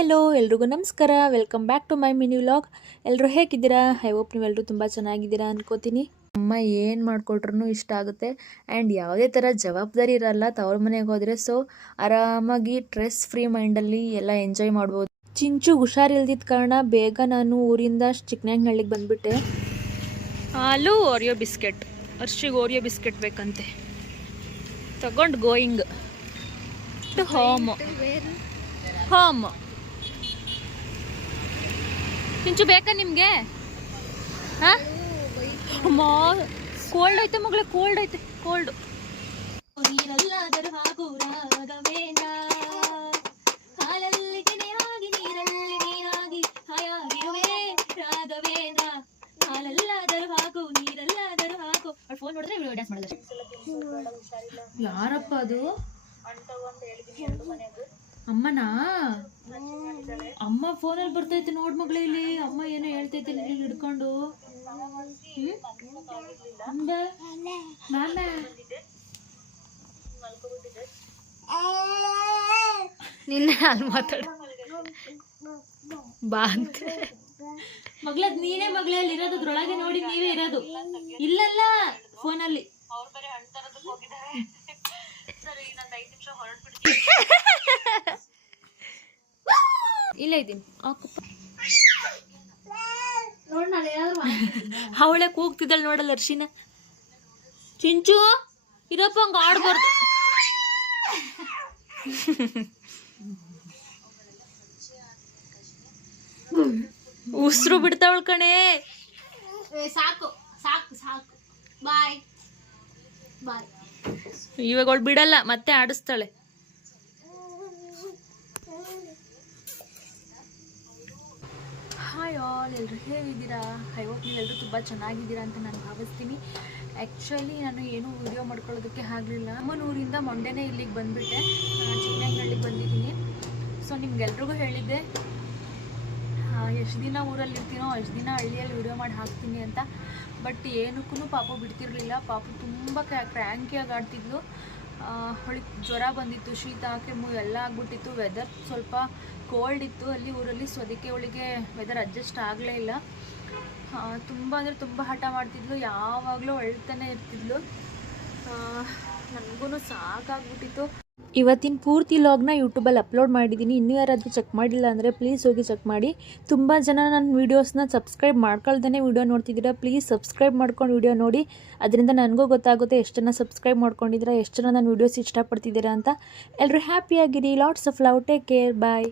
Hello ಎಲ್ರಿಗೂ ನಮಸ್ಕಾರ. Welcome back to my mini vlog. ಎಲ್ಲರೂ ಹೇಗಿದ್ದೀರಾ? ಐ ಹೋಪ್ ನೀವೆಲ್ಲರೂ ತುಂಬ ಚೆನ್ನಾಗಿದ್ದೀರಾ ಅನ್ಕೋತೀನಿ. ಅಮ್ಮ ಏನು ಮಾಡಿಕೊಟ್ರು ಇಷ್ಟ ಆಗುತ್ತೆ ಆ್ಯಂಡ್ ಯಾವುದೇ ಥರ ಜವಾಬ್ದಾರಿ ಇರಲ್ಲ ತವ್ರ ಮನೆಗೆ ಹೋದರೆ. ಸೊ ಆರಾಮಾಗಿ ಸ್ಟ್ರೆಸ್ ಫ್ರೀ ಮೈಂಡಲ್ಲಿ ಎಲ್ಲ ಎಂಜಾಯ್ ಮಾಡ್ಬೋದು. ಚಿಂಚು ಹುಷಾರಿಲ್ದಿದ್ದ ಕಾರಣ ಬೇಗ ನಾನು ಊರಿಂದ ಚಿಕ್ಕನಹಳ್ಳಿಗೆ ಬಂದುಬಿಟ್ಟೆ. ಹಾಲು ಓರಿಯೋ ಬಿಸ್ಕೆಟ್, ಅರ್ಷಿಗೆ ಓರಿಯೋ ಬಿಸ್ಕೆಟ್ ಬೇಕಂತೆ, ತಗೊಂಡು ಗೋಯಿಂಗ್ ಟು ಹೋಮ್. ಚಿಂಚು ಬೇಕಾ ನಿಮಗೆ? ಹಾಂ ಅಮ್ಮ ಕೋಲ್ಡ್ ಐತೆ ಮಗಳೇ, ಕೋಲ್ಡ್ ಐತೆ, ಕೋಲ್ಡು. ನೀರಲ್ಲಾದರೂ ಹಾಗೂ ರಾಗವೇನ, ಹಾಲಲ್ಲಿ ಕೆನೆಯಾಗಿ ನೀರಲ್ಲಿ ನೀರಾಗಿ ಹಾಯಾಗಿರುವೆ ರಾಗವೇನ, ಹಾಲಲ್ಲಾದರೂ ಹಾಗೂ ನೀರಲ್ಲಾದರೂ ಹಾಗೂ. ಫೋನ್ ನೋಡಿದ್ರೆ ವಿಡಿಯೋ ಡ್ಯಾನ್ಸ್ ಮಾಡಿದ್ರೆ ಯಾರಪ್ಪ ಅದು? ಅಮ್ಮನಾ? ಅಮ್ಮ ಫೋನಲ್ಲಿ ಬರ್ತೈತೆ ನೋಡ್ ಮಗಳೇ, ಇಲ್ಲಿ ಅಮ್ಮ ಏನೋ ಹೇಳ್ತೈತೆ ಇಲ್ಲಿ ಹಿಡ್ಕೊಂಡು. ನಿನ್ನೆ ಅಲ್ಲಿ ಮಾತಾಡ ಬಾ ಅಂತ ಮಗಳದ್ ನೀನೇ ಮಗಳೇ ಅಲ್ಲಿ ಇರೋದು, ಅದ್ರೊಳಗೆ ನೋಡಿ ನೀವೇ ಇರೋದು. ಇಲ್ಲಲ್ಲ ಫೋನಲ್ಲಿ. ಇಲ್ಲ ಇದ್ದೀನಿ ಅವಳೆ ಕೂಗ್ತಿದ್ದಾಳೆ ನೋಡಲ್ಲ ಅರ್ಶಿನ. ಚಿಂಚು ಇರಪ್ಪ, ಹಂಗ ಆಡ್ಬಾರ್ದು. ಉಸಿರು ಬಿಡ್ತಾವಳ ಕಣೆ. ಸಾಕು ಸಾಕು ಸಾಕು, ಬಾಯ್ ಬಾಯ್. ಇವಾಗ ಅವಳು ಬಿಡಲ್ಲ, ಮತ್ತೆ ಆಡಿಸ್ತಾಳೆ. ಹಾಯ್ ಆಲ್, ಎಲ್ಲರೂ ಹೇಗಿದ್ದೀರಾ? ಐ ಹೋಪ್ ನೀವೆಲ್ಲರೂ ತುಂಬ ಚೆನ್ನಾಗಿದ್ದೀರಾ ಅಂತ ನಾನು ಭಾವಿಸ್ತೀನಿ. ಆ್ಯಕ್ಚುಲಿ ನಾನು ಏನೂ ವಿಡಿಯೋ ಮಾಡ್ಕೊಳ್ಳೋದಕ್ಕೆ ಆಗಲಿಲ್ಲ. ಅಮ್ಮನೂರಿಂದ ಮೊನ್ನೆನೇ ಇಲ್ಲಿಗೆ ಬಂದುಬಿಟ್ಟೆ, ಚಿಕ್ಕನಹಳ್ಳಿಗೆ ಬಂದಿದ್ದೀನಿ. ಸೊ ನಿಮ್ಗೆಲ್ರಿಗೂ ಹೇಳಿದ್ದೆ ಎಷ್ಟು ದಿನ ಊರಲ್ಲಿ ಇರ್ತೀನೋ ಅಷ್ಟು ದಿನ ಹಳ್ಳಿಯಲ್ಲಿ ವಿಡಿಯೋ ಮಾಡಿ ಹಾಕ್ತೀನಿ ಅಂತ. ಬಟ್ ಏನಕ್ಕೂ ಪಾಪು ಬಿಡ್ತಿರ್ಲಿಲ್ಲ. ಪಾಪು ತುಂಬ ಕ್ರ್ಯಾಂಕಿಯಾಗಿ ಆಡ್ತಿದ್ಲು. ಅವಳಿಗೆ ಜ್ವರ ಬಂದಿತ್ತು, ಶೀತ ಕೆಮ್ಮು ಎಲ್ಲ ಆಗ್ಬಿಟ್ಟಿತ್ತು. ವೆದರ್ ಸ್ವಲ್ಪ ಕೋಲ್ಡ್ ಇತ್ತು ಅಲ್ಲಿ ಊರಲ್ಲಿ. ಸೊ ಅದಕ್ಕೆ ಅವಳಿಗೆ ವೆದರ್ ಅಡ್ಜಸ್ಟ್ ಆಗಲೇ ಇಲ್ಲ. ತುಂಬ ಅಂದರೆ ತುಂಬ ಹಠ ಮಾಡ್ತಿದ್ಲು, ಯಾವಾಗಲೂ ಅಳ್ತಾನೆ ಇರ್ತಿದ್ಲು. ನನಗೂ ಸಾಕಾಗ್ಬಿಟ್ಟಿತ್ತು. ಇವತ್ತಿನ ಪೂರ್ತಿ ಲಾಗ್ನ ಯೂಟ್ಯೂಬಲ್ಲಿ ಅಪ್ಲೋಡ್ ಮಾಡಿದ್ದೀನಿ. ಇನ್ನೂ ಯಾರಾದರೂ ಚೆಕ್ ಮಾಡಿಲ್ಲ ಅಂದರೆ ಪ್ಲೀಸ್ ಹೋಗಿ ಚೆಕ್ ಮಾಡಿ. ತುಂಬ ಜನ ನನ್ನ ವೀಡಿಯೋಸ್ನ ಸಬ್ಸ್ಕ್ರೈಬ್ ಮಾಡ್ಕೊಳ್ದೇ ವಿಡಿಯೋ ನೋಡ್ತಿದ್ದೀರಾ. ಪ್ಲೀಸ್ ಸಬ್ಸ್ಕ್ರೈಬ್ ಮಾಡ್ಕೊಂಡು ವಿಡಿಯೋ ನೋಡಿ, ಅದರಿಂದ ನನಗೂ ಗೊತ್ತಾಗುತ್ತೆ ಎಷ್ಟು ಜನ ಸಬ್ಸ್ಕ್ರೈಬ್ ಮಾಡ್ಕೊಂಡಿದ್ದೀರಾ, ಎಷ್ಟು ಜನ ನನ್ನ ವೀಡಿಯೋಸ್ ಇಷ್ಟಪಡ್ತಿದ್ದೀರಾ ಅಂತ. ಎಲ್ಲರೂ ಹ್ಯಾಪಿಯಾಗಿರಿ. Lots of love. Take care. Bye.